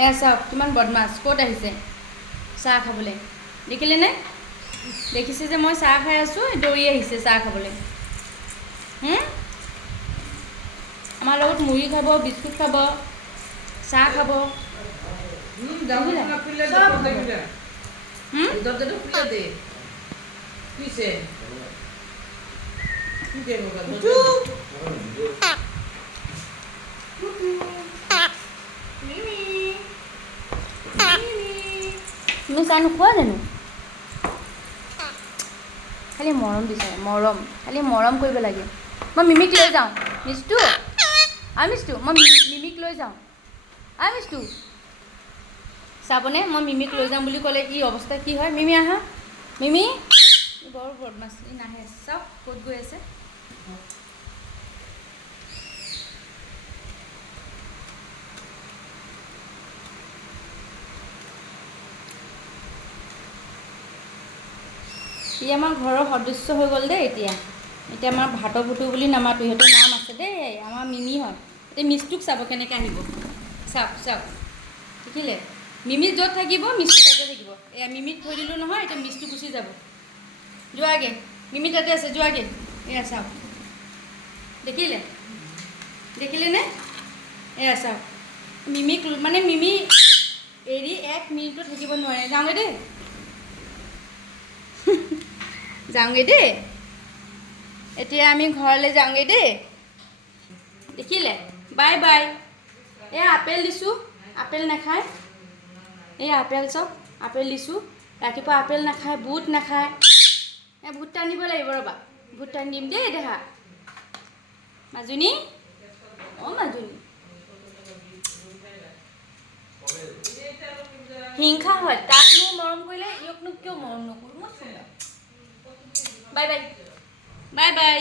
এয়া চাওক কিমান বদমাছ ক'ত আহিছে চাহ খাবলৈ দেখিলেনে দেখিছে যে মই চাহ খাই আছোঁ দৌৰি আহিছে চাহ খাবলৈ আমাৰ লগত মুড়ি খাব বিস্কুট খাব চাহ খাব তুমি চাহ নোখোৱা জানো খালি মৰম বিচাৰে মৰম খালি মৰম কৰিব লাগে মই মিমিক লৈ যাওঁ মিষ্টো মিষ্টো মই মিমিক লৈ যাওঁ মিষ্টো চাবনে মই মিমিক লৈ যাম বুলি ক'লে ই অৱস্থা কি হয় মিমি আহা মিমি বৰ বদমাছ ই নাহে চাওক ক'ত গৈ আছে ই আমাৰ ঘৰৰ সদস্য হৈ গ'ল দেই এতিয়া আমাৰ ভাতৰ ভুতু বুলি নামাতো সিহঁতৰ নাম আছে দেই আমাৰ মিমি হয় এতিয়া মিষ্টোক চাব কেনেকৈ আহিব চাওক চাওক দেখিলে মিমি য'ত থাকিব মিষ্টো তাতে থাকিব এয়া মিমিক থৈ দিলোঁ নহয় এতিয়া মিষ্টো গুচি যাব যোৱাগৈ মিমি তাতে আছে যোৱাগৈ এয়া চাওক দেখিলেনে এয়া চাওক মিমিক মানে মিমি এৰি 1 মিনিটো থাকিব নোৱাৰে যাওঁগৈ দেই যাওঁগৈ দেই এতিয়া আমি ঘৰলৈ যাওঁগৈ দেই দেখিলে বাই বাই এয়া আপেল দিছোঁ আপেল নাখায় এই আপেল চাওক আপেল দিছোঁ ৰাতিপুৱা আপেল নাখায় বুট নাখায় বুট টানিব লাগিব ৰ'বা বুট টানি দিম দেই দেহা মাজুনী অঁ মাজুনী হিংসা হয় তাকনো মৰম কৰিলে ইয়কনো কিয় মৰম নকৰোঁ মই বাই বাই বাই বাই